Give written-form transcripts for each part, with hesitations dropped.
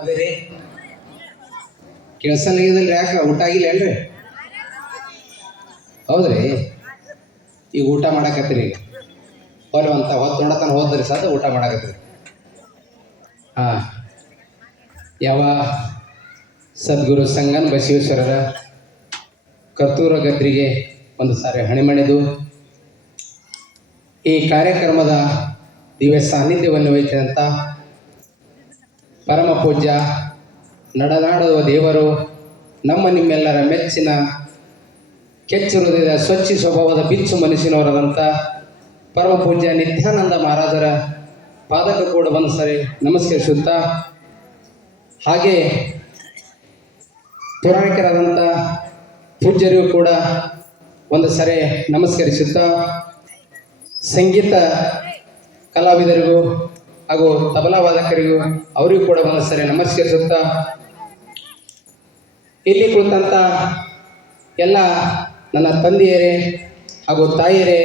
ಅದೇ ರೀ ಕೆಲಸಲ್ಲಾಗಿದಲ್ರಿ ಯಾಕೆ ಊಟ ಆಗಿಲ್ಲ ಅಲ್ರಿ? ಹೌದ್ರಿ, ಈಗ ಊಟ ಮಾಡಕತ್ತೀರಿ. ಹೊಲ ಅಂತ ಹೊತ್ತು ನೋಡತನ ಹೋದ್ರಿ ಸದ ಊಟ ಮಾಡಕತ್ತೀರಿ. ಹಾಂ, ಯಾವ ಸದ್ಗುರು ಸಂಗನ್ ಬಸವೇಶ್ವರರ ಕರ್ತೂರ ಗದ್ರಿಗೆ ಒಂದು ಸಾರಿ ಹಣಿಮಣಿದು ಈ ಕಾರ್ಯಕ್ರಮದ ದಿವ್ಯ ಸಾನ್ನಿಧ್ಯವನ್ನು ವಹಿಸಿದಂಥ ಪರಮ ಪೂಜ್ಯ ನಡೆದಾಡುವ ದೇವರು, ನಮ್ಮ ನಿಮ್ಮೆಲ್ಲರ ಮೆಚ್ಚಿನ ಕೆಚ್ಚು ಹೃದಯದ ಸ್ವಚ್ಛ ಸ್ವಭಾವದ ಬಿಚ್ಚು ಮನಸ್ಸಿನವರಾದಂಥ ಪರಮ ಪೂಜ್ಯ ನಿತ್ಯಾನಂದ ಮಹಾರಾಜರ ಪಾದಕ ಕೂಡ ಒಂದು ಸರಿ ನಮಸ್ಕರಿಸುತ್ತಾ, ಹಾಗೆ ಪುರಾಣಿಕರಾದಂಥ ಪೂಜ್ಯರಿಗೂ ಕೂಡ ಒಂದು ಸರಿ ನಮಸ್ಕರಿಸುತ್ತಾ, ಸಂಗೀತ ಕಲಾವಿದರಿಗೂ ಹಾಗೂ ತಬಲಾ ವಾದಕರಿಗೂ ಅವರಿಗೂ ಕೂಡ ಒಂದು ಸರಿ ನಮಸ್ಕರಿಸುತ್ತಾ, ಇಲ್ಲಿ ಕುಳಿತಂಥ ಎಲ್ಲ ನನ್ನ ತಂದೆಯರೇ ಹಾಗೂ ತಾಯಿಯರೇ,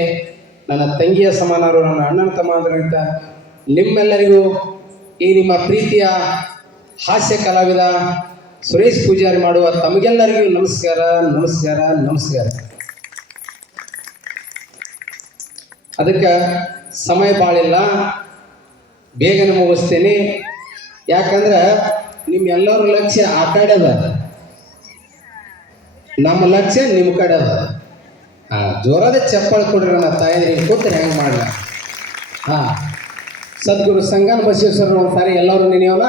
ನನ್ನ ತಂಗಿಯ ಸಮಾನರು, ನನ್ನ ಅಣ್ಣನ ತಮ್ಮಂದಿರಂತ ನಿಮ್ಮೆಲ್ಲರಿಗೂ ಈ ನಿಮ್ಮ ಪ್ರೀತಿಯ ಹಾಸ್ಯ ಕಲಾವಿದ ಸುರೇಶ್ ಪೂಜಾರಿ ಮಾಡುವ ತಮಗೆಲ್ಲರಿಗೂ ನಮಸ್ಕಾರ ನಮಸ್ಕಾರ ನಮಸ್ಕಾರ. ಅದಕ್ಕೆ ಸಮಯ ಭಾಳಿಲ್ಲ, ಬೇಗನೆ ಮುಗಿಸ್ತೇನೆ. ಯಾಕಂದ್ರೆ ನಿಮ್ಮೆಲ್ಲರ ಲಕ್ಷ್ಯ ಆ ಕಡೆ ಅದ, ನಮ್ಮ ಲಕ್ಷ್ಯ ನಿಮ್ಮ ಕಡೆ ಅದ. ಜೋರಾದ ಚಪ್ಪಾಳೆ ಕೊಡ್ರಿ ನನ್ನ ತಾಯಿಯರಿಗೆ, ಕೂತ್ರೆ ಹೆಂಗೆ ಮಾಡಲ್ಲ. ಸದ್ಗುರು ಸಂಗನ ಬಸವೇಶ್ವರರು ಒಂದು ಸಾರಿ ಎಲ್ಲರೂ ನೆನೆಯೋಲ್ಲ.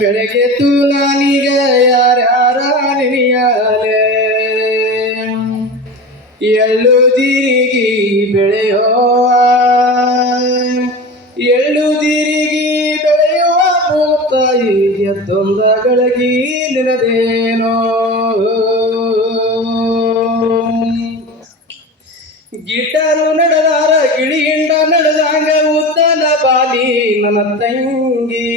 ಬೆಳಗ್ಗೆ ತುಲಾನಿಗ ಯಾರ್ಯಾರ ನೆನೆಯಲೆ, ಎಳ್ಳು ಜೀರಿಗೆ ಬೆಳೆಯುವ, ಎಳ್ಳು ಜೀರಿಗೆ ಬೆಳೆಯುವ ಭೂತಾಯಿ ಎತ್ತೊಂದ ಗಳಗಿ ನಿನದೇನೋ, ಗಿಟಾರು ನಡೆದಾರ ಗಿಳಿಯಿಂದ ನಡೆದಂಗ ಉದ್ದನ ಬಾಲಿ ನನ್ನ ತಂಗಿ,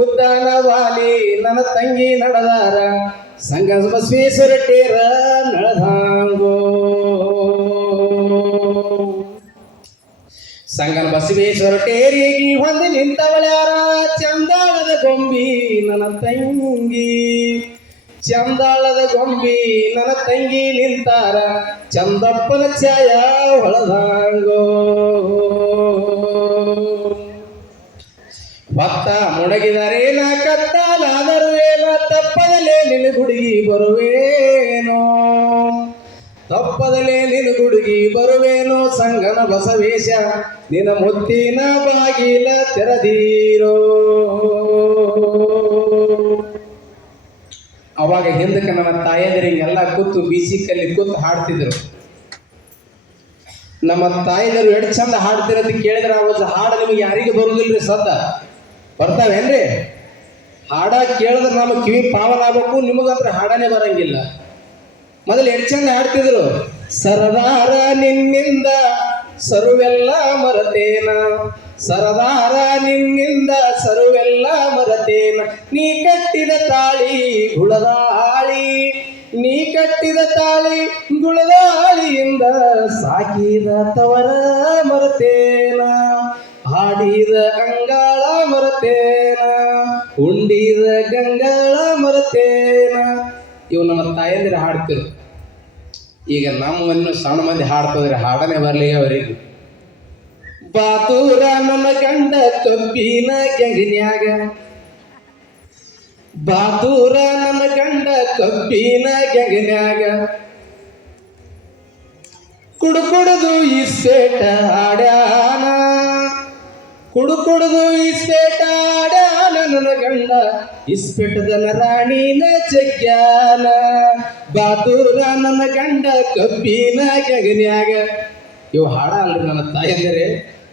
ಉದ್ದನ ಬಾಲಿ ನನ್ನ ತಂಗಿ ನಡೆದಾರ ಸಂಗ ಬಸವೇಶ್ವರ ಟೇರ ನಡೆದಾಂಗೋ, ಸಂಗನ ಬಸವೇಶ್ವರ ಟೇರಿಗೆ ಹೊಂದಿ ನಿಂತವಳ್ಯಾರ ಚಂದಾಳದ ಗೊಂಬಿ ನನ್ನ ತಂಗಿ, ಚಂದಾಳದ ಗೊಂಬಿ ನನ್ನ ತಂಗಿ ನಿಂತಾರ ಚಂದಪ್ಪನ ಛಾಯ ಹೊಳದಾಂಗೋ, ಭಕ್ತ ಮುಡಗಿದರೇನ ಕತ್ತಲಾದರೂ ಏನ ತಪ್ಪದಲೇ ನಿನ್ನ ಗುಡುಗಿ ಬರುವೇನೋ, ತಪ್ಪದಲೇ ನಿನ್ನ ಗುಡುಗಿ ಬರುವೇನೋ, ಸಂಗನ ಬಸವೇಶ ನಿನ್ನ ಮುತ್ತಿನ ಬಾಗಿಲ ತೆರೆದೀರೋ. ಅವಾಗ ಹಿಂದಕ್ಕೆ ನನ್ನ ತಾಯಂದಿರಿಗೆಲ್ಲ ಕೂತು ಬೀಸಿಕಲ್ಲಿ ಕೂತು ಹಾಡ್ತಿದ್ರು. ನಮ್ಮ ತಾಯಿದರು ಎಷ್ಟು ಚಂದ ಹಾಡ್ತಿರೋದು ಕೇಳಿದ್ರೆ ಅವತ್ತು ಹಾಡು ನಿಮಗೆ ಯಾರಿಗೆ ಬರುವುದಿಲ್ರಿ? ಸದ್ದ ಬರ್ತಾವೇನ್ರಿ? ಹಾಡ ಕೇಳಿದ್ರೆ ನಮಗೆ ಕಿವಿ ಪಾವನ ಆಗ್ಬೇಕು, ನಿಮಗಂದ್ರೆ ಹಾಡನೇ ಬರಂಗಿಲ್ಲ. ಮೊದಲು ಎಷ್ಟು ಚಂದ ಹಾಡ್ತಿದ್ರು. ಸರದಾರ ನಿನ್ನಿಂದ ಸರುವೆಲ್ಲ ಮರತೇನ, ಸರದಾರ ನಿನ್ನಿಂದ ಸರುವೆಲ್ಲ ಮರತೇನ, ನೀ ಕಟ್ಟಿದ ತಾಳಿ ಗುಳದಾಳಿ, ನೀ ಕಟ್ಟಿದ ತಾಳಿ ಗುಳದಾಳಿಯಿಂದ ಸಾಕಿದ ತವರ ಮರತೇನ, ಹಾಡಿದ ಅಂಗಾಳ ಮರತೇನ, ಉಂಡಿದ ಗಂಗಾಳ ಮರತೇನ. ಇವು ನಮ್ಮ ತಾಯಂದಿರ ಹಾಡ್ತಿರು. ಈಗ ನಮ್ಮನ್ನು ಸಣ್ಣ ಮಂದಿ ಹಾಡ್ತದ್ರೆ ಹಾಡನೆ ಬರಲಿ ಅವರಿಗೆ. ಬಾತೂರ ನನ್ನ ಗಂಡ ಕಬ್ಬಿನ ಕೆಂಗನ್ಯಾಗ, ಬಾತೂರ ನನ್ನ ಗಂಡ ಕಬ್ಬಿನ ಕೆಂಗನ್ಯಾಗ, ಕುಡುಕುಡುದು ಇಸ್ಪೇಟ ಆಡ್ಯಾನ, ಕುಡುಕುಡುದು ಇಸ್ಪೇಟ ಆಡ್ಯಾನ ನನ್ನ ಗಂಡ ಇಸ್ಪೇಟದನ ರಾಣಿನ ಜಗ್ಯಾನ, ಬಾತೂರ ನನ್ನ ಗಂಡ ಕಬ್ಬಿನ ಕೆಂಗನ್ಯಾಗ. ಇವು ಹಾಡ ಅಲ್ರಿ ನನ್ನ ತಾಯಂದರೆ,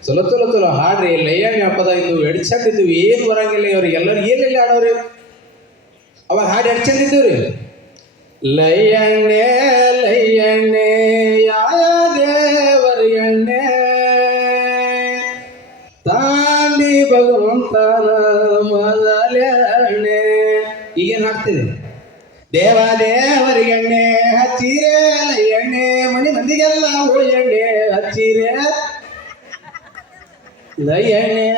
ಚಲೋ ಚಲೋ ಚಲೋ ಹಾಡ್ರಿ. ಲಯ್ಯಣ್ಣ ಹಬ್ಬದ ಇದ್ದು ಎಡ್ ಚಂದ ಇದ್ವು, ಏನು ಬರಂಗಿಲ್ಲ ಅವ್ರಿಗೆಲ್ಲರೂ. ಏನೆಲ್ಲ ಹಾಡೋರಿ ಅವಾಗ ಹಾಡು ಎಡ್ ಚಂದ ಇದ್ದೀವ್ರಿ. ಲಯ್ಯಣ್ಣೆ ಲಯ್ಯಣ್ಣೆ ಯಾವ ದೇವರ ಎಣ್ಣೆ ತಾಂಡಿ ಭಗವಂತನ ಮೊದಲೆಣ್ಣೆ. ಈಗೇನು ಹಾಡ್ತೀನಿ? ದೇವ ದೇವರಿಗೆಣ್ಣೆ ಹಚ್ಚಿರೆ ಲಯ್ಯಣ್ಣೆ, ಮನೆ ಮಂದಿಗೆಲ್ಲ ಓ ಎಣ್ಣೆ ಹಚ್ಚಿರೆ ಲಯ್ಯಣ್ಣೆ.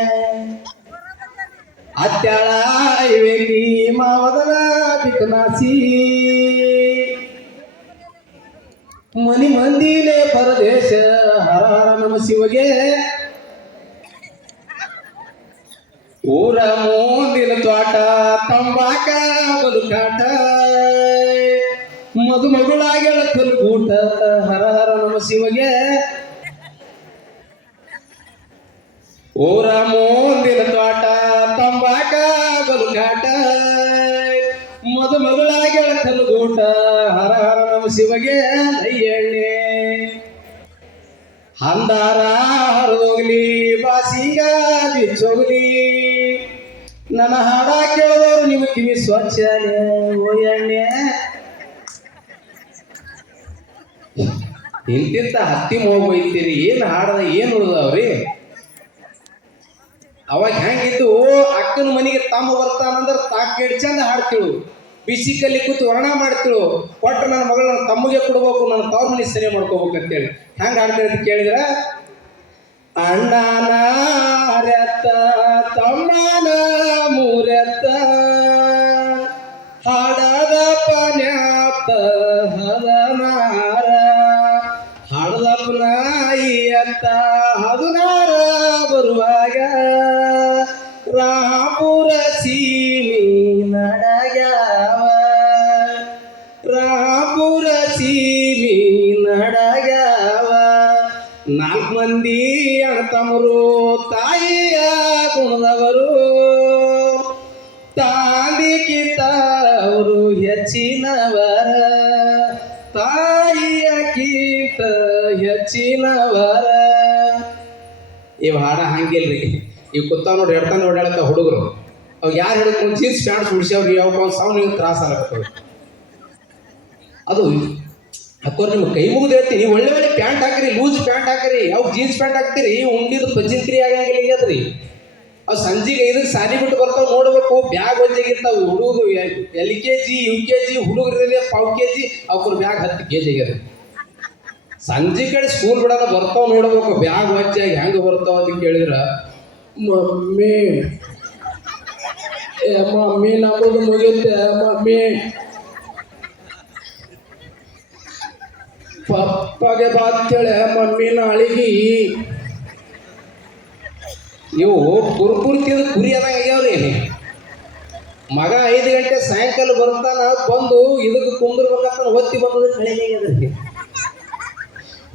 ಅತ್ಯಾಳ ಐವೇಲಿ ಮಾವದನ ಬಿಕನಾಸಿ ಮನಿ ಮಂದಿಲೆ ಪರದೇಶ ಹರ ಹರ ನಮ ಶಿವಗೆ ಊರ ಮುಂದಿನ ತ್ವಾಟ ತಂಬಾಕ ಬದುಕಾಟ ಮದುಮಗಳಾಗೆಳ ಕಲ್ಗೂಟ ಹರ ಹರ ನಮ ಶಿವಗೆ ಊರ ಮುಂದಿನ ತ್ವಾಟ ತಂಬಾಕ ಬದುಕಾಟ ಮದುಮಗಳಾಗೆಳ ಕಲ್ಗೂಟ ಹರ ಹರ ನಮ ಶಿವಗೆ ದಯ್ಯಣ್ಣೆ ಹಂದಾರ ಹರಿದೋಗ್ಲಿ ಬಾಸಿಗ ಬಿಚ್ಚೋಗ್ಲಿ ನನ್ನ ಹಾಡ ಕೇಳೋರು ನಿಮ್ಮ ಕಿವಿ ಸ್ವಚ್ಛ ಓ ಎಣ್ಣೆ ಇಂತಿಂತ ಹತ್ತಿ ಹೋಗ್ಬೈತೀರಿ ಏನ್ ಹಾಡದ ಏನ್ ಉಳ್ದವ್ರಿ ಅವಾಗ ಹೆಂಗಿದ್ದು ಅಕ್ಕನ ಮನೆಗೆ ತಮ್ಮ ಬರ್ತಾನಂದ್ರ ತಾಕೇಡ್ ಚಂದ ಹಾಡ್ತಿಳು ಬಿಸಿ ಕಲ್ಲಿ ಕೂತು ವರ್ಣ ಮಾಡ್ತಿಳು ಕೊಟ್ಟು ನನ್ನ ಮಗಳು ನನ್ನ ತಮ್ಮಗೆ ಕೊಡ್ಬೇಕು ನನ್ನ ತವ್ರ ಮನೆ ಸರಿ ಮಾಡ್ಕೋಬೇಕು ಅಂತೇಳಿ ಹೆಂಗ ಹಾಡ್ತೀರಿ ಅಂತ ಕೇಳಿದ್ರ ಅಣ್ಣನ ಅರೆತ್ತ ತಮ್ಮನ ಮೂರೆತ್ತ ಹಾಡದ ಪನ್ಯಾತ ಹದನಾರ ಹಾಡದಪ್ಪನ ಎತ್ತ ಹದಿನಾರ ಬರುವಾಗ ರಾಪುರ ಸೀಮಿ ನಡಗ್ಯಾವ ರಾಪುರ ಸೀಮಿ ನಡಗ್ಯಾವ ನಾಲ್ಕು ಮಂದಿ ಅಣ್ಣತಮ್ಮರು ತಾಯಿಯ ಗುಣದವರು ತಾಂದಿಕ್ಕಿಂತ ಅವರು ಹೆಚ್ಚಿನವರ ತಾಯಿಯ ಕೀಟ ಹೆಚ್ಚಿನವರ ಇವ್ ಹಾಡ ಹಂಗಿಲ್ರಿ ಇವ್ ಕೂತಾವ ನೋಡಿ ಎಡ್ತಾನೆ ಓಡಾಡತ್ತ ಹುಡುಗರು ಅವ್ ಯಾರು ಹಿಡ್ಕೊಂಡು ಜೀನ್ಸ್ ಪ್ಯಾಂಟ್ ಸುಡಿಸ್ಯಾವ್ರಿ ಯಾವ ಸಾವು ತ್ರಾಸ ಆಗತ್ತವ ಅದು ಅಕ್ಕೋರ್ ನಿಮ್ಗೆ ಕೈ ಮುಗಿದು ಹೇಳ್ತೀನಿ ಒಳ್ಳೆ ಒಳ್ಳೆ ಪ್ಯಾಂಟ್ ಹಾಕ್ರಿ ಲೂಸ್ ಪ್ಯಾಂಟ್ ಹಾಕ್ರಿ ಅವು ಜೀನ್ಸ್ ಪ್ಯಾಂಟ್ ಹಾಕ್ತಿರಿ ಉಂಡಿದ್ದು ಪಜ್ಜಿಂತ್ರಿ ಆಗಂಗಿಲ್ಲ ಈಗದ್ರಿ ಅವು ಸಂಜೆಗೆ 5ಕ್ಕೆ ಸಾಲಿ ಬಿಟ್ಟು ಬರ್ತಾವ ನೋಡ್ಬೇಕು ಬ್ಯಾಗ್ ಒಂದಾಗಿರ್ತಾವ ಹುಡುಗರು LKG UKG ಹುಡುಗರಲ್ಲಿ ಪಾವ್ KG ಅವ್ರ ಬ್ಯಾಗ್ 10 kg ಆಗ್ಯದ ಸಂಜೆ ಕಡೆ ಸ್ಕೂಲ್ ಬಿಡೋದ ಬರ್ತಾವ ನೋಡ್ಬೇಕು ಬ್ಯಾಗ್ ವಜ್ಜಾಗಿ ಹೆಂಗ ಬರ್ತಾವ ಅಂತ ಕೇಳಿದ್ರ ಮಮ್ಮಿ ಮಮ್ಮಿ ನಮ್ಮದು ಮುಗಿತೆ ಮಮ್ಮಿ ಪಪ್ಪಗೆ ಬಾತ್ತೇಳೆ ಮಮ್ಮಿ ನಾಳಿಗಿ ಇವು ಕುರ್ಕುರಿ ತಿಂದು ಕುರಿ ಅದಾಗ ಆಗ್ಯಾವ್ರಿ ಮಗ 5 ಗಂಟೆ ಸಾಯಂಕಾಲ ಬರ್ತಾನ ಬಂದು ಇದಕ್ಕೆ ಕುಂದಿರ್ಬೇಕಂತ ಒತ್ತಿ ಬಂದದ ಕಳೆಯಾಗ್ಯದ್ರಿ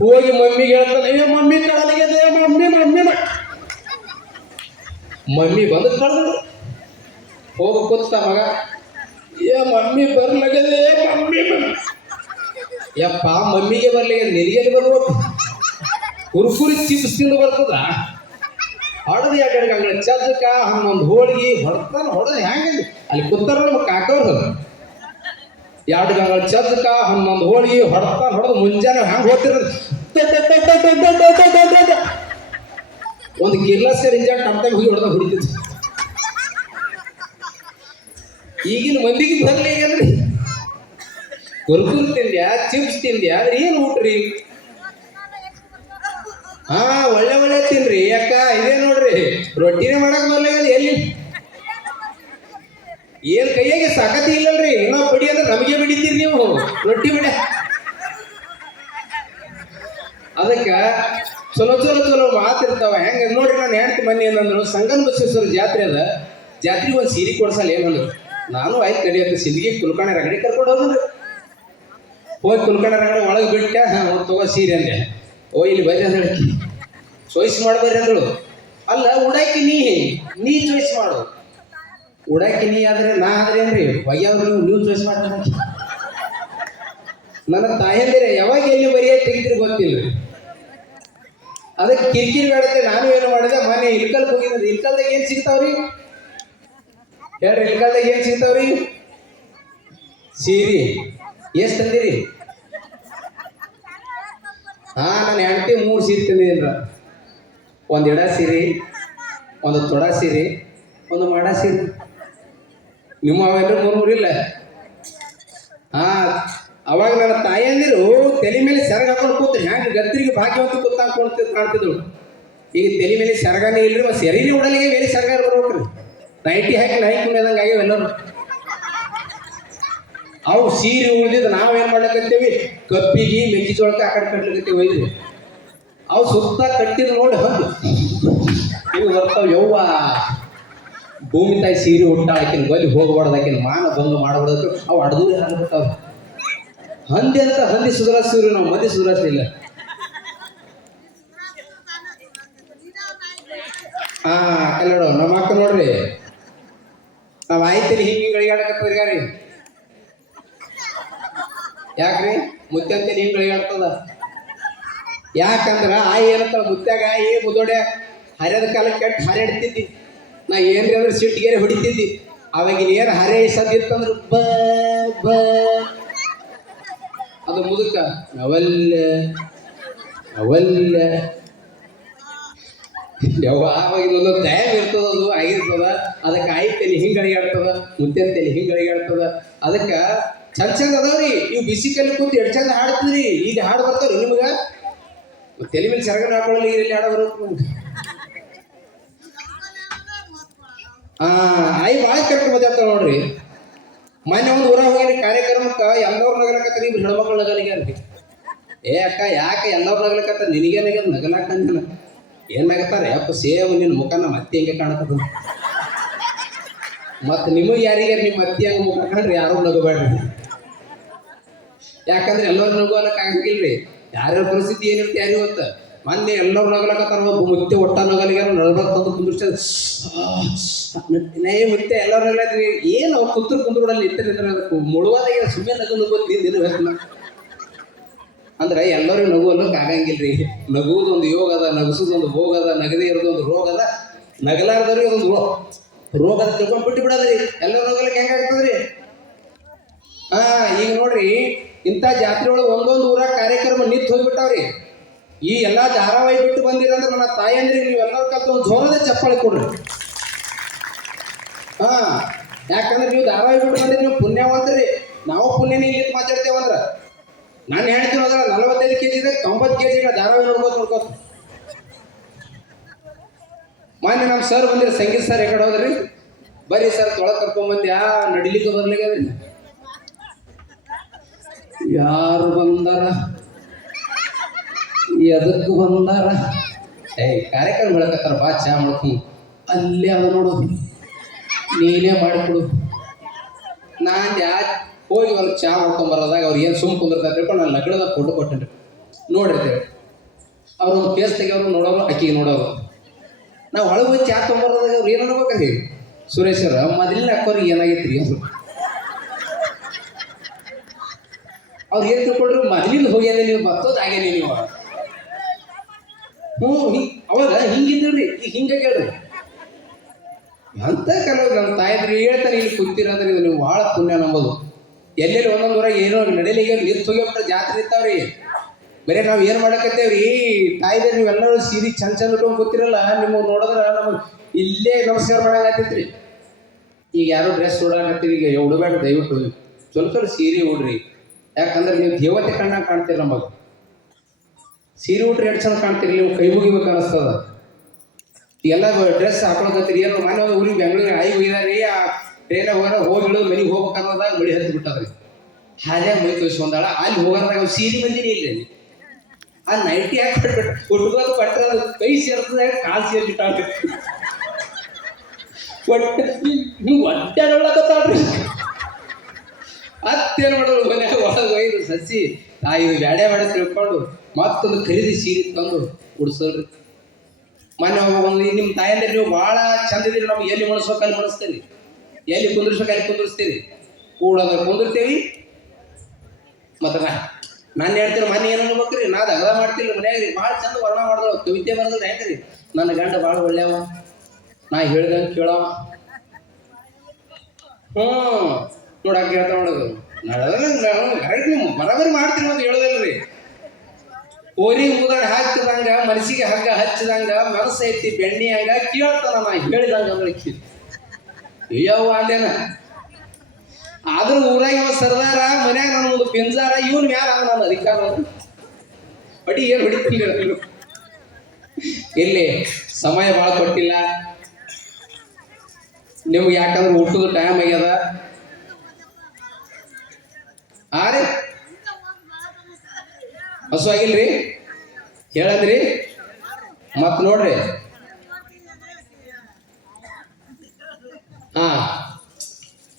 ಹೋಗಿ ಮಮ್ಮಿಗೆ ಹೇಳ್ತಾನೆ ಅಯ್ಯೋ ಮಮ್ಮಿ ಕಳಲಾಗ್ಯದ ಮಮ್ಮಿ ಮಮ್ಮಿ ಮಮ್ಮಿ ಬಂದು ಕಳೆದ್ರು ಹೋಗ ಕೂತ ಮಗ ಏ ಮಮ್ಮಿ ಬರ್ಲಾಗ್ಯದ ಮಮ್ಮಿ ಯಪ್ಪ ಮಮ್ಮಿಗೆ ಬರ್ಲಿಗೆ ನಿನಗೆಲ್ಲಿ ಬರ್ಬೇಕು ಕುರ್ಕುರಿ ಚಿಪ್ಸ್ ತಿಂದು ಬರ್ತದ ಹೊಡೆದು ಯಾಕಡೆ ಅಂಗಡಿ ಚದಕ ಹನ್ನೊಂದು ಹೋಳಿಗೆ ಹೊಡ್ತಾನ ಹೊಡೆದು ಹೆಂಗಂದು ಅಲ್ಲಿ ಕೂತಾರ ನಮ್ಮ ಕಾಕವ್ರು 2 ಗಂಗಳ ಚದಕ 11 ಹೋಳಿಗೆ ಹೊಡ್ತಾನ ಹೊಡೆದು ಮುಂಜಾನೆ ಹೆಂಗೆ ಹೋಗ್ತಿರೋದು ಒಂದು ಗಿರ್ಲಾಸ್ಕರ್ ಇಂಜಾಕ್ ಟಮ್ಟಾಗಿ ಹೋಗಿ ಹೊಡೆದ ಹೊಡಿತಿದ್ರು ಈಗಿನ ಮಂದಿಗೆ ಬರ್ಲಿ ಈಗಂದ್ರಿ ಕುರ್ಕುರಿ ತಿಂದ್ಯಾ ಚಿಪ್ಸ್ ತಿಂದ್ಯಾ ಆದ್ರೆ ಏನು ಊಟ್ರಿ ಹಾ ಒಳ್ಳೆ ಒಳ್ಳೆ ತಿನ್ರಿ ಯಾಕ ಇದೇ ನೋಡ್ರಿ ರೊಟ್ಟಿನೇ ಮಾಡಕ್ ಬರ್ಲಿ ಎಲ್ಲಿ ಏನ್ ಕೈಯಾಗೆ ಸಾಕತಿ ಇಲ್ಲಲ್ರಿ ಇನ್ನೂ ಬಡಿ ಅಂದ್ರೆ ನಮಗೆ ಬಿಡಿತೀರಿ ನೀವು ರೊಟ್ಟಿ ಬಿಡ ಅದಕ್ಕ ಚಲೋ ಚಲೋ ಚಲೋ ಮಾತಿರ್ತಾವ ಹೆಂಗ ನೋಡ್ರಿ ನಾನು ಹೆಂಡ್ತಿ ಮನೆ ಏನಂದ್ರು ಸಂಗನ ಬಸವೇಶ್ವರ ಜಾತ್ರೆ ಅದ ಜಾತ್ರೆಗೆ ಒಂದು ಸೀರೆ ಕೊಡ್ಸಲ್ಲ ಏನಂದ್ರು ನಾನು ಆಯ್ತು ಕಡಿಯತ್ತ ಸಿಂದಗಿ ಕುಲ್ಕರ್ಣಿ ರಗಡಿ ಕರ್ಕೊಂಡು ಹೋದ್ರಿ ಹೋಗಿ ಕುಲ್ಕರ್ಣಿ ರಗಡಿ ಒಳಗೆ ಬಿಟ್ಟ ತಗೋ ಸೀರೆ ಅಂದೆ ಓ ಇಲ್ಲಿ ಬರೀ ಹೇಳಕ್ಕಿ ಚಾಯ್ಸ್ ಮಾಡ್ಬೇರಿ ಅಂದಳು ಅಲ್ಲ ಉಡಾಕಿ ನೀ ಚಾಯ್ಸ್ ಮಾಡು ಉಡಾಕಿ ನೀ ಆದ್ರೆ ನಾ ಆದ್ರೆ ಏನ್ರಿ ಒಯ್ಯವ್ರು ನೀವು ಚಾಯ್ಸ್ ಮಾಡ್ರಿ ನನ್ನ ತಾಯಂದಿರ ಯಾವಾಗ ಎಲ್ಲಿ ಬರಿಯ ತೆಗಿದ್ರಿ ಗೊತ್ತಿಲ್ಲ ಅದಕ್ಕೆ ಕಿರಿಕಿರಿ ಬೇಡತ್ತೆ ನಾನು ಏನು ಮಾಡಿದೆ ಮನೆ ಇಲ್ಕಲ್ಗೆ ಹೋಗಿದ್ದೆ ಇಲ್ಕಲ್ದಾಗ ಏನು ಸಿಗ್ತಾವ್ರಿ ಹೇಳ್ರಿ ಇಲ್ಕಲ್ದಾಗ ಏನು ಸಿಗ್ತಾವ್ರಿ ಸೀರೆ ಎಷ್ಟು ತಂದಿರಿ ಹಾ ನಾನು ಹೆಂಡತಿ 3 ಸೀರೆ ತಂದಿದ್ದೀನ್ರ ಒಂದು ಎಡ ಸೀರೆ ಒಂದು ತೊಡ ಸೀರೆ ಒಂದು ಮಾಡ ಸೀರೆ ನಿಮ್ಮ ಅವೆಲ್ಲರೂ 3 ಇಲ್ಲ ಹಾ ಅವಾಗ ನನ್ನ ತಾಯಿಯಂದಿರು ತಲೆ ಮೇಲೆ ಸೆರಗ ಹಾಕೊಂಡು ಕೂತ್ರು ಹೆಂಗೆ ಗತ್ತಿರಿಗೆ ಭಾಗ್ಯವಂತ ಕೂತ್ಕೊಂಡು ಕಾಣ್ತಿದ್ರು ಈಗ ತಲೆ ಮೇಲೆ ಸೆರಗನೇ ಇಲ್ರಿ ಸೆರಿನೇ ಉಡಲಿಗೆ ಮೇಲೆ ಸೆರಗ ಬರ್ಬೇಕ್ರಿ ನೈಟಿ ಹಾಕಿ ನಾಯಿ ಕುಣಿಯೋದಂಗೆ ಆಗ್ಯಾವ ಎಲ್ಲರೂ. ಅವು ಸೀರೆ ಉಳಿದಿದ್ದು ನಾವೇನ್ ಮಾಡ್ಲಕತ್ತೇವಿ, ಕಪ್ಪಿಗೆ ಮೆಕ್ಕೆಜೋಳಕ್ಕೆ ಆ ಕಡೆ ಕಟ್ಲಿಕತ್ತೇವಿ ಒಯ್ದ್ರಿ. ಅವು ಸುತ್ತ ಕಟ್ಟಿದ್ ನೋಡಿ ಹಂದು ಇವು ಬರ್ತಾವ. ಯವ್ವ ಭೂಮಿ ತಾಯಿ ಸೀರೆ ಹುಟ್ಟಾಕಿನ ಬಲಿ ಹೋಗ್ಬಾರ್ದು, ಆಕಿನ ಮಾನ ಭಂಗ ಮಾಡಬಾರ್ದು. ಅವು ಅಡ್ದೂರಿ ಹಾಕ್ಬಿಡ್ತಾವ. ಹಂದಿ ಅಂತ ಹಂದಿ ಸುಧಾರಿಸ್ತೀವ್ರಿ ನಾವು, ಮಂದಿ ಸುಧಾರಿಸಲಿಲ್ಲ. ನೋಡು ನಮ್ಮ ಅಕ್ಕ ನೋಡ್ರಿ, ನಾವ್ ಆಯ್ತಲ್ಲಿ ಹಿಂಗೆ ಗಳಿಗಾಡಕತ್ತದ್ರಿ. ಯಾರಿ ಯಾಕ್ರಿ ಮುತ್ತಂತೇಲಿ ಹಿಂಗೆ ಗಳಿಗಾಡ್ತದ? ಯಾಕಂದ್ರ ಆ ಏನಂತ ಮುತ್ಯಾಗ ಮುದೋಡೆ ಹರಿಯದ ಕಾಲ ಕೆಟ್ಟ ಹರಿಯಾಡ್ತಿದ್ದಿ. ನಾ ಏನ್ರಿ ಅಂದ್ರೆ ಸಿಟ್ಟಿಗೆರೆ ಹೊಡಿತಿದ್ದಿ. ಅವಾಗಿನ ಏನು ಹರೆ ಸದ್ದಿತ್ತಂದ್ರ ಬ ಅದು ಮುದುಕ ಅವಲ್ಲ ಅವಲ್ಲ ಯಾವ ಅವಾಗಿನ ಟೈಮ್ ಇರ್ತದ, ಅದು ಆಗಿರ್ತದ. ಅದಕ್ಕೆ ಆಯ್ತೇಲಿ ಹಿಂಗೆ ಅಡಿಗಾಡ್ತದ, ಮುತ್ತಂತೇಲಿ ಹಿಂಗೆ ಅಡಿಗಾಡ್ತದ. ಅದಕ್ಕೆ ಚಂದ ಚಂದ ಅದಾವ್ರಿ. ಇವು ಬಿಸಿ ಕಲ್ಲಿ ಕೂತು ಎಷ್ಟು ಚಂದ ಹಾಡ್ತಿದ್ರಿ. ಈಗ ಹಾಡು ಬರ್ತಾವ್ರಿ ನಿಮ್ಗ? ತಲೆ ಮೇಲೆ ಸರಗನ ಹಾಕೊಳ್ಳಿ, ಇಲ್ಲಿ ಹಾಡ ಬರುತ್ತೆ ನಮ್ಗೆ. ಆಯ್ ಭಾಳ ಕರೆಕ್ಟ್ ಮಾತಾಡ್ತಾವ ನೋಡ್ರಿ. ಮೊನ್ನೆ ಒಂದು ಊರಾಗ ಹೋಗಿರಿ ಕಾರ್ಯಕ್ರಮಕ್ಕೆ, ಎಲ್ಲವ್ರು ನಗಲಕತ್ತಾರೆ. ಇಬ್ರು ಹೆಣ್ಮಕ್ಳು ನಗಲಿಗ್ಯಾರ್ರಿ. ಏ ಅಕ್ಕ ಯಾಕೆ ಎಲ್ಲವ್ರು ನಗಲಕತ್ತ? ನಿನಗೇನಾಗ್ಯದ ನಗಲಾಕಂದ? ಏನ್ ನಗತ್ತಾರೆ ಅಪ್ಪ? ಸೇವ್ ನಿನ್ನ ಮುಖನ ಮತ್ತೆ ಹೆಂಗೆ ಕಾಣತದ? ಮತ್ತು ನಿಮಗೆ ಯಾರಿಗೆ ನಿಮ್ಮ ಅತ್ತಿ ಹಂಗೆ ಮುಖ ಕಂಡ್ರಿ ಯಾರು ನಗಬೇಡ್ರಿ. ಯಾಕಂದ್ರೆ ಎಲ್ಲರೂ ನಗು ಅನ್ನಕ್ಕೆ ಆಗಂಗಿಲ್ರಿ. ಯಾರ್ಯಾರ ಪರಿಸ್ಥಿತಿ ಏನಿರುತ್ತೆ ಯಾರಿಗೆ ಗೊತ್ತ. ಮೊನ್ನೆ ಎಲ್ಲರೂ ನಗಲಕತ್ತಾರ. ಒಬ್ಬ ಮುತ್ತೆ ಒಟ್ಟ ನಗಲಿಗಾರ ನಡ್ಬರ್ತಂದು ಕುಂದಿರ್ಸ ಮುತ್ತೆ ಎಲ್ಲರೂ ನಗಲಾದ್ರಿ. ಏನು ಅವ್ರು ಕುಂತ್ಬಿಡಲ್ಲಿ ಇರ್ತಾರೆ. ಅದಕ್ಕೆ ಮುಳುವಾದಾಗ ಸುಮ್ಮನೆ ನಗು ನಗೋದು ನೀನು ಅಂದ್ರೆ ಎಲ್ಲರೂ ನಗು ಅನ್ನೋಕೆ ಆಗಂಗಿಲ್ರಿ. ನಗುವುದೊಂದು ಯೋಗ ಅದ, ನಗಸೋದೊಂದು ಭೋಗ ಅದ, ನಗದೇ ಇರೋದೊಂದು ರೋಗ ಅದ. ನಗಲಾರ್ದವ್ರಿಗೆ ಒಂದು ರೋಗ ಅದ ತಿಳ್ಕೊಂಡು ಬಿಟ್ಟು ಬಿಡೋದ್ರಿ. ಎಲ್ಲರೂ ನಗಲಿಕ್ಕೆ ಹೆಂಗಾಗ್ತದ್ರಿ? ಈಗ ನೋಡ್ರಿ, ಇಂಥ ಜಾತ್ರೆ ಒಳಗೆ ಒಂದೊಂದು ಊರಾಗ ಕಾರ್ಯಕ್ರಮ ನಿಂತು ಹೋಗ್ಬಿಟ್ಟಾವ್ರಿ. ಈ ಎಲ್ಲ ಧಾರಾವಾಹಿ ಬಿಟ್ಟು ಬಂದಿರಂದ್ರೆ ನನ್ನ ತಾಯಂದ್ರಿಗೆ ನೀವೆಲ್ಲರೂ ಕಲ್ತು ಒಂದು ಜೋರದ ಚಪ್ಪಾಳೆ ಕೊಡ್ರಿ. ಯಾಕಂದ್ರೆ ನೀವು ಧಾರಾವಾಹಿ ಬಿಟ್ಟು ಬಂದ್ರೆ ನೀವು ಪುಣ್ಯವಂತರಿ. ನಾವು ಪುಣ್ಯನೇ ಇಲ್ಲಿ ಮಾತಾಡ್ತೇವಂದ್ರ ನಾನು ಹೇಳ್ತೀನಿ ಹೋದ್ರ 45 kg ಇದೆ, 90 kg ಧಾರಾವಾಹಿ ನೋಡ್ಕೋತ ಮೊನ್ನೆ ನಮ್ಮ ಸರ್ ಬಂದಿರಿ, ಸಂಗೀತ ಸರ್ ಎಕಡೆ ಹೋದ್ರಿ? ಬರ್ರಿ ಸರ್ ತೊಳಗೆ ಕರ್ಕೊಂಡ್ಬಂದು ನಡಿಲಿಕ್ಕೆ ಬರ್ಲಿಕ್ಕದ್ರಿ. ಯಾರು ಬಂದಾರ, ಎದಕ್ಕೆ ಬಂದಾರ? ಕಾರ್ಯಕ್ರಮ ಬೆಳಕತ್ತಾರ, ಬಾ ಚಾ ಮಾಡ್ಕೊಂಡು ಅಲ್ಲೇ ಅದ ನೋಡೋದು, ನೀನೇ ಮಾಡಿಕೊಡು. ನಾನು ಹೋಗಿ ಒಂದು ಚಾ ಮಾಡ್ಕೊಂಬರೋದಾಗ ಅವ್ರು ಏನು ಸುಮ್ಮ ಕುಂದಿರ್ತಾರೆ ತಿಳ್ಕೊಂಡು ನಾನು ಲಗ್ನದ ಫೋಟೋ ಕೊಟ್ಟೇನ್ರಿ. ನೋಡಿರ್ತೇವೆ ಅವ್ರು ಒಂದು ಕೇಸ್ ತೆಗಿಯೋರು ನೋಡೋರು, ಅಕ್ಕಿಗೆ ನೋಡೋರು. ನಾವು ಒಳಗೆ ಹೋಗಿ ಚಾ ತೊಗೊಂಬರೋದಾಗ ಅವ್ರು ಏನು ಅನ್ಬೇಕ್ರಿ? ಸುರೇಶ್ವರ ಮೊದಲಿನ ಅಕ್ಕವ್ರಿಗೆ ಏನಾಗೈತೆ ರೀ ಅವರು? ಅವ್ರು ಏನು ತಿಳ್ಕೊಂಡ್ರು, ಮೊದಲಿಂದ ಹೋಗ್ಯಾನೆ ನೀವು, ಬರ್ತೋದು ಆಗ್ಯಾನೆ ನೀವು. ಅವಾಗ ಹಿಂಗಿದ್ರಿ, ಈಗ ಹಿಂಗೆ ಕೇಳ್ರಿ. ಅಂತ ಕೆಲವು ನಮ್ಮ ತಾಯಿದ್ರು ಹೇಳ್ತಾರೆ, ಇಲ್ಲಿ ಕುಂತೀರಂದ್ರೆ ಇದು ನೀವು ಭಾಳ ಪುಣ್ಯ ನಂಬೋದು. ಎಲ್ಲೆಲ್ಲಿ ಒಂದೊಂದು ಊರಾಗ ಏನೋ ನಡಿಲಿಗೆ ನಿಂತು ಹೋಗ್ಬಿಟ್ರೆ ಜಾತ್ರೆ ಇರ್ತಾವ್ರಿ. ಬರೀ ನಾವು ಏನು ಮಾಡಕತ್ತೇವ್ರಿ, ತಾಯಿದ್ರೆ ನೀವೆಲ್ಲರೂ ಸೀರೆ ಚಂದ ಚಂದ ಉಟ್ಕೊಂಡು ಗೊತ್ತಿರಲ್ಲ. ನಿಮಗೆ ನೋಡಿದ್ರೆ ನಮಗೆ ಇಲ್ಲೇ ನಮಸ್ಕಾರ ಮಾಡಾಕತ್ತೈತ್ರಿ. ಈಗ ಯಾರೋ ಡ್ರೆಸ್ ಉಡಾಕತ್ತೀರಿ, ಈಗ ಉಡಬೇಡ ದಯವಿಟ್ಟು ಸ್ವಲ್ಪ ಸೀರೆ ಉಡ್ರಿ. ಯಾಕಂದ್ರೆ ನೀವು ದೇವತೆ ಕಣ್ಣಾಗ ಕಾಣ್ತೀರಿ. ನಮಗೆ ಸೀರೆ ಉಟ್ರಿ ಎಷ್ಟು ಚಂದ ಕಾಣ್ತೀರಿ, ನೀವು ಕೈ ಮುಗಿಬೇಕು ಅನಿಸ್ತದ. ಎಲ್ಲ ಡ್ರೆಸ್ ಹಾಕೊಳಕತ್ತೀರಿ. ಏನು ಮನೆ ಊರಿಗೆ ಬೆಂಗಳೂರಿಗೆ ಆಯಿ ಹೋಗಿದಾರಿ, ಆ ಟ್ರೈನಾಗ ಹೋಗಿ ಇಳಿದು ಮನೆಗೆ ಹೋಗ್ಬೇಕನ್ನೋದಾಗ ಮಳಿ ಹತ್ತಿ ಬಿಟ್ಟದ್ರಿ. ಹಾಗೆ ಮೈ ತೋರಿಸ್ಕೊಂಡಾಳ. ಅಲ್ಲಿ ಹೋಗೋದಾಗ ಅವ್ರು ಸೀರೆ ಬಂದಿನಿ ಇಲ್ರಿ, ಆ ನೈಟಿ ಹಾಕ್ಬಿಟ್ಟು ಹುಡುಗೋದು ಪಟ್ಟ ಕೈ ಸೇರ್ತದ, ಕಾಲು ಸೇರ್ಬಿಟ್ಟಾಳ. ಒಟ್ಟು ನೀವು ಒಡ್ಡಾಡಕತ್ತಾಳ್ರಿ. ಮತ್ತೇನು ಮಾಡೋದು, ಮನ್ಯಾಗ ಒಳಗೆ ಒಯ್ದು ಸಸಿ ಇದು ಬ್ಯಾಡೆ ಬ್ಯಾಡ ತಿಳ್ಕೊಂಡು ಮತ್ತೊಂದು ಖರೀದಿ ಸೀರೆ ತಂದು ಉಡ್ಸೋಳ್ರಿ. ಮೊನ್ನೆ ಒಂದು ನಿಮ್ಮ ತಾಯಂದ್ರೆ ನೀವು ಭಾಳ ಚಂದ ಇದೀರಿ, ನಮ್ಗೆ ಎಲ್ಲಿ ಮಣಿಸ್ಬೇಕು ಅಲ್ಲಿ ಮಣಿಸ್ತೀರಿ, ಎಲ್ಲಿ ಕುಂದಿರ್ಬೇಕು ಅಲ್ಲಿ ಕುಂದಿರ್ಸ್ತೀರಿ, ಕೂಡೋದ್ರೆ ಕುಂದಿರ್ತೀವಿ. ಮತ್ತು ನಾನು ಹೇಳ್ತೀನಿ, ಮನೆ ಏನು ಅನ್ಬೇಕ್ರಿ, ನಾ ಅಗದ ಮಾಡ್ತೀನಿ ಮನ್ಯಾಗ ರೀ. ಭಾಳ ಚಂದ ವರ್ಣ ಮಾಡಿದ್ರು, ಕವಿತೆ ಬರೆದ್ರೆ ಹೆಂಗ್ರಿ, ನನ್ನ ಗಂಡ ಭಾಳ ಒಳ್ಳೆಯವ, ನಾ ಹೇಳ್ದಂಗೆ ಕೇಳವ. ನೋಡಕ್ಕೆ ಹೇಳ್ತಾ ನೋಡೋದು ನೀವು ಬರಾಬರಿ ಮಾಡ್ತೀನಿ ಅಂತ ಹೇಳೋದಲ್ರಿ. ಓರಿ ಊದಾಡ ಹಾಕಿದಂಗ, ಮನಸ್ಸಿಗೆ ಹಗ್ಗ ಹಚ್ಚಿದಂಗ, ಮನಸ್ಸು ಐತಿ ಬೆಣ್ಣಿ ಹಂಗ ಕೇಳ್ತಾನ ನಾ ಹೇಳಿದಂಗ ಅಂದ್ರೆ ಅಯ್ಯವ್ವ ಅಂದೇನ. ಆದ್ರೂ ಊರಾಗ ಇವ ಸರ್ದಾರ, ಮನ್ಯಾಗ ನಾನು ಒಂದು ಪಿಂಜಾರ, ಇವನ್ ಮ್ಯಾಲ ನಾನು ಅಧಿಕಾರ ಬಡಿ ಏನು ಹೊಡಿತಿಲ್ಲ. ಇಲ್ಲಿ ಸಮಯ ಭಾಳ ಕೊಟ್ಟಿಲ್ಲ. ನಿಮ್ಗೆ ಯಾಕಂದ್ರೆ ಊಟದ ಟೈಮ್ ಆಗ್ಯದ. ಆ ರೀ ಹಸು ಆಗಿಲ್ರಿ ಹೇಳಂದ್ರಿ ಮತ್ ನೋಡ್ರಿ. ಹಾ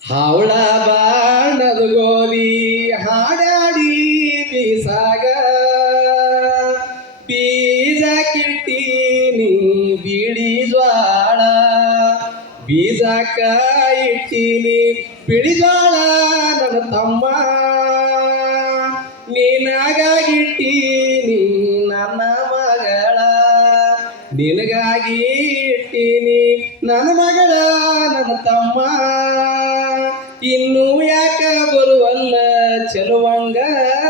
ಹವಳ ಬಾಣದ ಗೋಲಿ ಹಾಡಾಡಿ ಬೀಸಾಗ ಬೀಜ ಕಿಟ್ಟೀನಿ ಬಿಳಿ ಜ್ವಾಳ ಬೀಜಕ್ಕ ಇಟ್ಟೀನಿ ಬಿಳಿ ಜ್ವಾಳ ನನ್ನ ತಮ್ಮ ನಿನಗಾಗಿಟ್ಟೀನಿ ನನ್ನ ಮಗಳ ನಿನಗಾಗಿ ಇಟ್ಟೀನಿ ನನ್ನ ಮಗಳ ನನ್ನ ತಮ್ಮ ಇನ್ನು ಯಾಕ ಬರುವಲ್ಲ ಚೆಲುವಂಗ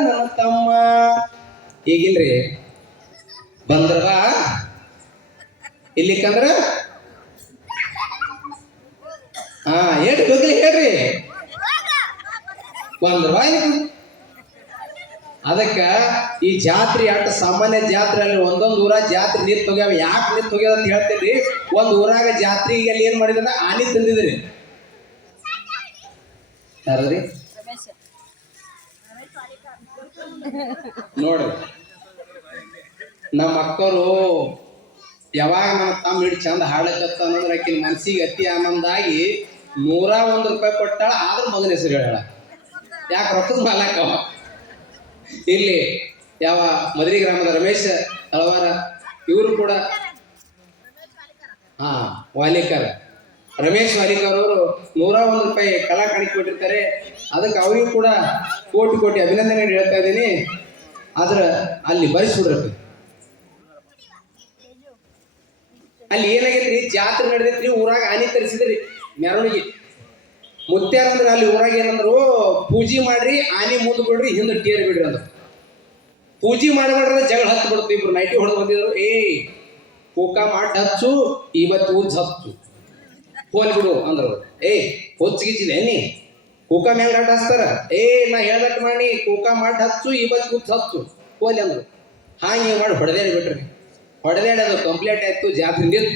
ನನ್ನ ತಮ್ಮ. ಈಗಿಲ್ರಿ ಬಂದ್ರವ ಇಲ್ಲಿಕಂದ್ರ ಹಾ ಹೇಳ್ರಿ ಗೊತ್ತಿಲ್ಲ ಹೇಳ್ರಿ ಬಂದ್ರವ. ಅದಕ್ಕ ಈ ಜಾತ್ರೆ ಅಷ್ಟ ಸಾಮಾನ್ಯ ಜಾತ್ರೆ ಅಲ್ಲಿ ಒಂದೊಂದು ಊರ ಜಾತ್ರೆ ನಿಂತು ಹೋಗ್ಯಾವ. ಯಾಕೆ ನಿಂತು ಹೋಗ್ಯಾವ ಅಂತ ಹೇಳ್ತೀರಿ. ಒಂದ್ ಊರಾಗ ಜಾತ್ರೆಗೆ ಅಲ್ಲಿ ಏನ್ ಮಾಡಿದ್ರ ಆನಿ ತಂದಿದ್ರಿ. ಯಾರದ್ರಿ ನೋಡ್ರಿ ನಮ್ಮ ಅಕ್ಕರು ಯಾವಾಗ ನಮ್ಮ ತಮ್ಮ ಹಿಡಿ ಚಂದ ಹಾಡಕತ್ತ ಅನ್ನೋದ್ರ ಆಕಿನ ಮನ್ಸಿಗೆ ಅತಿ ಆನಂದ ಆಗಿ 101 ರೂಪಾಯಿ ಕೊಟ್ಟಾಳ. ಆದ್ರೂ ಮಗನ ಹೆಸರು ಹೇಳ ಯಾಕೆ ರೊಕ್ಕದ ಮಾಲಕ ಇಲ್ಲಿ ಯಾವ ಮದ್ರಿ ಗ್ರಾಮದ ರಮೇಶ್ ತಳವಾರ ಇವರು ಕೂಡ ವಾಲಿಕರ್ ರಮೇಶ್ ವಾಲಿಕರ್ ಅವರು 101 ರೂಪಾಯಿ ಕಲಾ ಕಾಣಿಕೆ ಕೊಟ್ಟಿರ್ತಾರೆ. ಅದಕ್ಕೆ ಅವರಿಗೂ ಕೂಡ ಕೋಟಿ ಕೋಟಿ ಅಭಿನಂದನೆ ಹೇಳ್ತಾ ಇದ್ದೀನಿ. ಆದ್ರೆ ಅಲ್ಲಿ ಬರಿಸ್ಬಿಡ್ರಿ. ಅಲ್ಲಿ ಏನಾಗೈತ್ರಿ ಜಾತ್ರೆ ನಡೆದೈತ್ರಿ. ಊರಾಗ ಆನಿ ತರಿಸಿದ್ರಿ ಮೆರವಣಿಗೆ ಮುತ್ಯಾರಂದ್ರೆ ಅಲ್ಲಿ ಊರಾಗ ಏನಂದ್ರು ಪೂಜೆ ಮಾಡ್ರಿ ಆನಿ ಮುಂದ್ ಬಿಡ್ರಿ ಹಿಂದೆ ಟೇರ್ ಬಿಡ್ರಿ ಅಂದ್ರು. ಪೂಜೆ ಮಾಡಬೇಡ್ರೆ ಜಗಳ ಹತ್ತು ಬಿಡ್ತು. ಇಬ್ರು ನೈಟಿ ಹೊಡೆದು ಬಂದಿದ್ರು. ಕೂಕ ಮಾಡಿ ಹಚ್ಚು ಇವತ್ತು ಉಜ್ಜು ಹಚ್ಚು ಹೋಲ್ ಬಿಡು ಅಂದ್ರು. ಹೊಚ್ಚಿಗಿಚ್ಚಿದೆ ನೀ ಕೂಕ ಮ್ಯಾಂಗ ಅಡ್ಡ ಹಚ್ತಾರ. ನಾ ಹೇಳ್ದಟ್ ಮಾಡಿ ಕೂಕ ಮಾಡಿ ಹಚ್ಚು ಇವತ್ತು ಉಜ್ಜು ಹಚ್ಚು ಹೋಲಿ ಅಂದ್ರು. ಹಾಗೆ ಮಾಡಿ ಹೊಡೆದೇಳಿ ಬಿಟ್ರಿ. ಹೊಡೆದೇಳಿ ಅದು ಕಂಪ್ಲೀಟ್ ಆಯ್ತು. ಜಾತ್ರೆ ನಿಂತು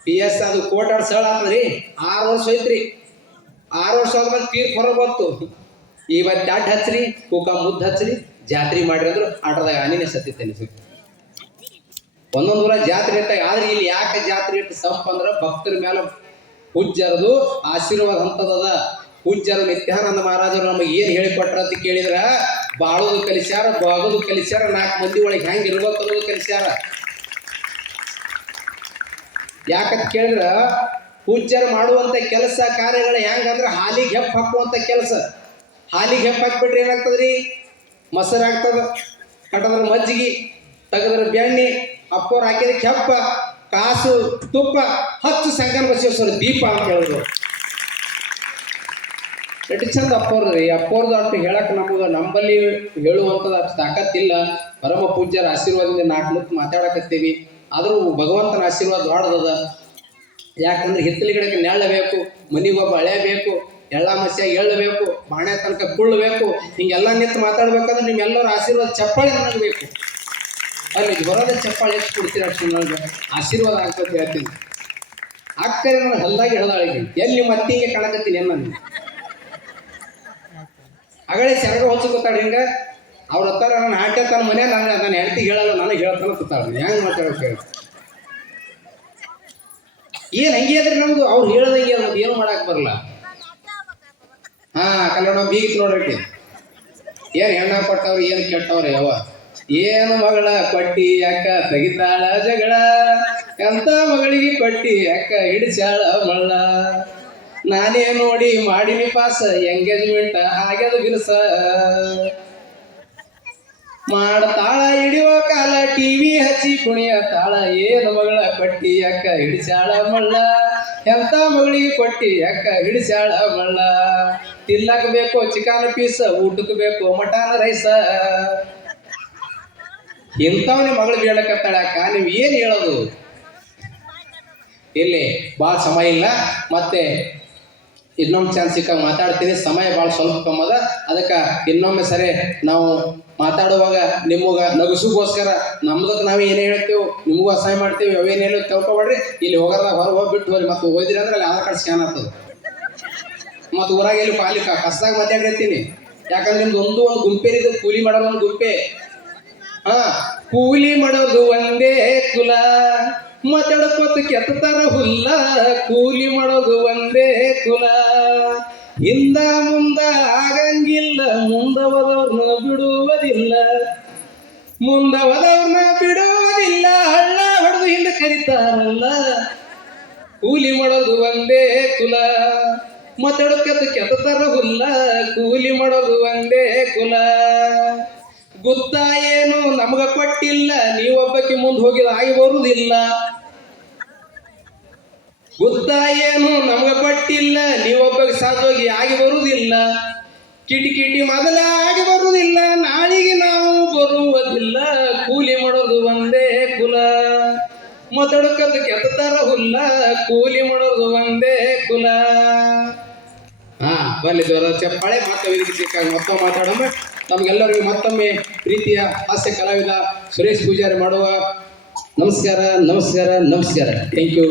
PS ಅದು ಕೋಟಾಡ್ ಸಳ ಆದ್ರಿ. 6 ವರ್ಷ ಹೋಯ್ತ್ರಿ. 6 ವರ್ಷ ಆದ್ಮೇಲೆ ತೀರ್ ಹೊರಗೆ ಬಂತು. ಇವತ್ತು ಅಡ್ಡ ಹಚ್ಚ್ರಿ ಕೂಕ ಮುದ್ದು ಹಚ್ಚ್ರಿ ಜಾತ್ರೆ ಮಾಡ್ರಿ ಅಂದ್ರು. ಆಟದಾಗ ಆನಿನೇ ಸತ್ತಿತ್ತೇನೆ. ಒಂದೊಂದು ಊರ ಜಾತ್ರೆ ಇರ್ತಾಗ. ಆದ್ರೆ ಇಲ್ಲಿ ಯಾಕೆ ಜಾತ್ರೆ ಇಟ್ಟು ಸಂಪ ಅಂದ್ರ ಭಕ್ತರ ಮೇಲೆ ಪೂಜ್ಯರದು ಆಶೀರ್ವಾದ ಅಂತದದ. ಪೂಜ್ಯರು ನಿತ್ಯಾನಂದ ಮಹಾರಾಜರು ನಮಗೆ ಏನ್ ಹೇಳಿಕೊಟ್ರ ಅಂತ ಕೇಳಿದ್ರ ಬಾಳೋದು ಕಲಿಸ್ಯಾರ, ಬಾಗೋದು ಕಲಿಸ್ಯಾರ, 4 ಮಂದಿ ಒಳಗೆ ಹೆಂಗ್ ಇರ್ಬೇಕು ಅನ್ನೋದು ಕಲಿಸ್ಯಾರ. ಯಾಕಂತ ಕೇಳಿದ್ರ ಪೂಜ್ಯರು ಮಾಡುವಂತ ಕೆಲಸ ಕಾರ್ಯಗಳು ಹೆಂಗಂದ್ರ ಹಾಲಿಗೆ ಹೆಪ್ಪ ಹಾಕುವಂತ ಕೆಲಸ. ಹಾಲಿಗೆ ಹೆಪ್ಪ ಹಾಕ್ಬಿಟ್ರೆ ಏನಾಗ್ತದ್ರಿ? ಮೊಸರು ಆಗ್ತದ, ಕಟ್ಟದ್ರ ಮಜ್ಜಿಗೆ, ತೆಗದ್ರ ಬೆಣ್ಣೆ, ಅಪ್ಪೋರ್ ಹಾಕಿದಕ್ಕೆ ಹೆಪ್ಪ, ಕಾಸು, ತುಪ್ಪ, ಹಚ್ಚು ಸಂಗಮ ಬಸವೇಶ್ವರ ದೀಪ ಅಂತ ಹೇಳಿದ್ರು. ಎಟ್ಟು ಚಂದ ಅಪ್ಪೋರ್ದ್ರಿ. ಅಪ್ಪೋರ್ದು ಅಷ್ಟು ಹೇಳಕ್ ನಂಬಲ್ಲಿ ಹೇಳುವಂಥದ್ದು ಅಷ್ಟು ತಾಕತ್ತಿಲ್ಲ. ಪರಮ ಪೂಜ್ಯರ ಆಶೀರ್ವಾದದಿಂದ 4 ಮುತ್ತು ಮಾತಾಡಕತ್ತೀವಿ. ಆದ್ರೂ ಭಗವಂತನ ಆಶೀರ್ವಾದ ದೊಡ್ಡದದ. ಯಾಕಂದ್ರೆ ಹಿತ್ತಲಿ ಗಿಡಕ್ಕೆ ನೆಳ್ಳಬೇಕು, ಮನಿಗೊಬ್ಬ ಅಳೆಯಬೇಕು, ಎಳ್ಳ ಮಸ್ಯಾಗ ಎಳ್ಳಬೇಕು, ಬಾಣೆ ತನಕ ಕುಳ್ಳಬೇಕು. ಹಿಂಗೆಲ್ಲ ನಿಂತು ಮಾತಾಡ್ಬೇಕಂದ್ರೆ ನಿಮ್ಮೆಲ್ಲರ ಆಶೀರ್ವಾದ ಚಪ್ಪಾಳೆ ನನಗೆ ಬೇಕು. ಅಲ್ಲಿ ಬರೋದ ಚಪ್ಪಾಳೆ ಎಷ್ಟು ಕೊಡ್ತೀರ ಅಷ್ಟು ನನಗೆ ಆಶೀರ್ವಾದ ಆಗ್ತದೆ ಹೇಳ್ತೀನಿ. ಅಕ್ಕರೆ ನಾನು ಹಲ್ಲಾಗಿ ಹೇಳ್ದಾಳಿಗೆ ಎಲ್ಲಿ ನಿಮ್ಮ ಅತ್ತಿಗೆ ಕಾಣಕತ್ತೀನಿ ನಾನು ಅಗಳೇ ಸೆರಗ ಹೊಚ್ಚು ಕೂತಾಳೆ. ಹಿಂಗೆ ಅವ್ರ ಹತ್ತಾರ ನಾನು ಆಟೆ ತನ್ನ ಮನೆ ನಾನು ಹೆಂಡತಿಗೆ ಹೇಳಲ್ಲ, ನನಗೆ ಹೇಳ್ತಾನೆ ಕೂತಾಳೆ. ಹೆಂಗೆ ಮಾತಾಡೋಕೆ ಏನು ಹಂಗೆ ಅದ್ರಿ ನಮ್ದು. ಅವ್ರು ಹೇಳದಂಗೆ ಅದು ಏನು ಮಾಡಕ್ ಬರಲ್ಲ. ಕಲ್ಯಾಣ ಬೀಗಿತ್ ನೋಡ್ರಿ. ಏನು ಹೆಣ್ಣ ಕೊಟ್ಟವ್ರು ಏನು ಕೆಟ್ಟವ್ರಿ ಯಾವ ಏನು ಮಗಳ ಕೊಟ್ಟಿ ಅಕ್ಕ ತೆಗಿತಾಳ ಜಗಳ, ಎಂತ ಮಗಳಿಗೆ ಕೊಟ್ಟಿ ಅಕ್ಕ ಹಿಡಿಸ್ಯಾಳ ಮಳ್ಳ, ನಾನೇ ನೋಡಿ ಮಾಡಿನಿ ಪಾಸ ಎಂಗೇಜ್ಮೆಂಟ್ ಆಗ್ಯದ ಬಿರುಸ, ಮಾಡ್ತಾಳ ಹಿಡಿಯೋ ಕಾಲ ಟಿವಿ ಹಚ್ಚಿ ಕುಣಿಯ ತಾಳ, ಏನು ಮಗಳ ಕೊಟ್ಟಿ ಅಕ್ಕ ಹಿಡಿಸ್ಯಾಳ ಮಳ್ಳ, ಎಂತ ಮಗಳಿಗೆ ಕೊಟ್ಟಿ ಅಕ್ಕ ಹಿಡಿಸ್ಯಾಳ ಮಳ್ಳ, ತಿನ್ನಕ್ ಬೇಕು ಚಿಕನ್ ಪೀಸ್, ಊಟಕ್ಕೆ ಬೇಕು ಮಟನ್ ರೈಸ, ಇಂಥವನೇ ಮಗಳು ಬೇಡಕತ್ತಾಳ ಅಕ್ಕ. ನೀವು ಏನು ಹೇಳೋದು? ಇಲ್ಲಿ ಭಾಳ ಸಮಯ ಇಲ್ಲ. ಮತ್ತೆ ಇನ್ನೊಮ್ಮೆ ಚಾನ್ಸ್ ಸಿಕ್ಕಾಗ ಮಾತಾಡ್ತೀನಿ. ಸಮಯ ಭಾಳ ಸ್ವಲ್ಪ ಕಮ್ಮದ, ಅದಕ್ಕೆ ಇನ್ನೊಮ್ಮೆ ಸರಿ ನಾವು ಮಾತಾಡುವಾಗ ನಿಮಗೆ ನಗಸುಗೋಸ್ಕರ ನಮ್ದಕ್ಕೆ ನಾವು ಏನೇ ಹೇಳ್ತೇವೆ ನಿಮಗೂ ಅಸಹಾಯ ಮಾಡ್ತೇವೆ. ಅವೇನೇನು ತಿಳ್ಕೊಬೇಡ್ರಿ. ಇಲ್ಲಿ ಹೋಗೋದಾಗ ಹೊರಗೆ ಹೋಗ್ಬಿಟ್ಟು ಹೋಗಿ ಮತ್ತೆ ಹೋಯ್ದಿರಿ ಅಂದ್ರೆ ಅಲ್ಲಿ ಆಧಾರ್ ಕಾರ್ಡ್ ಸ್ಕ್ಯಾನ್ ಆಗ್ತದೆ. ಮತ್ತು ಊರಾಗ ಎಲ್ಲಿ ಪಾಲಿಕ ಕಸ್ದಾಗ ಮಾತಾಡಿರ್ತೀನಿ. ಯಾಕಂದ್ರೆ ನಿಮ್ದು ಒಂದು ಗುಂಪೇರಿದ್ದು ಕೂಲಿ ಮಾಡೋದು ಒಂದು ಗುಂಪೆ. ಕೂಲಿ ಮಾಡೋದು ಒಂದೇ ಕುಲ, ಮಾತಾಡ್ಕೋತ ಕೆತ್ತಾರ ಹುಲ್ಲ. ಕೂಲಿ ಮಾಡೋದು ಒಂದೇ ಕುಲ, ಹಿಂದ ಮುಂದ ಆಗಂಗಿಲ್ಲ, ಮುಂದವದವ್ರನ್ನ ಬಿಡುವುದಿಲ್ಲ, ಮುಂದವದವ್ರನ್ನ ಬಿಡುವುದಿಲ್ಲ. ಹಳ್ಳ ಹೊಡೆದು ಹಿಂದೆ ಕರೀತಾರಲ್ಲ. ಕೂಲಿ ಮಾಡೋದು ಒಂದೇ ಕುಲ, ಮಾತಾಡೋಕೆ ಕೆತ್ತಾರ ಹುಲ್ಲ. ಕೂಲಿ ಮಾಡೋದು ಒಂದೇ ಕುಲ. ಗುತ್ತ ಏನು ನಮಗ ಕೊಟ್ಟಿಲ್ಲ, ನೀವೊಬ್ಬಕ್ಕೆ ಮುಂದೆ ಹೋಗಿದ ಆಗಿ ಬರುವುದಿಲ್ಲ. ಗುತ್ತ ಏನು ನಮಗ ಕೊಟ್ಟಿಲ್ಲ, ನೀವೊಬ್ಬಕ್ಕೆ ಸಾಧೋಗಿ ಆಗಿ ಬರುವುದಿಲ್ಲ. ಕಿಟಿ ಮೊದಲ ಆಗಿ ಬರುವುದಿಲ್ಲ, ನಾಳಿಗೆ ನಾವು ಬರುವುದಿಲ್ಲ. ಕೂಲಿ ಮಾಡೋದು ಒಂದೇ ಕುಲ, ಮಾತಾಡೋಕಂತ ಕೆತ್ತಾರ ಹುಲ್ಲ. ಕೂಲಿ ಮಾಡೋದು ಒಂದೇ ಕುಲ. ಬನ್ನಿ ಜೋರ ಚಪ್ಪಾಳೆ. ಮತ್ತೆ ವೇದಿಕೆ ಸಿಕ್ಕಾಗ ಮತ್ತೊಮ್ಮೆ ಮಾತಾಡೋಣ. ನಮಗೆಲ್ಲರಿಗೂ ಮತ್ತೊಮ್ಮೆ ಪ್ರೀತಿಯ ಹಾಸ್ಯ ಕಲಾವಿದ ಸುರೇಶ್ ಪೂಜಾರಿ ಮಾಡುವ ನಮಸ್ಕಾರ. Thank you.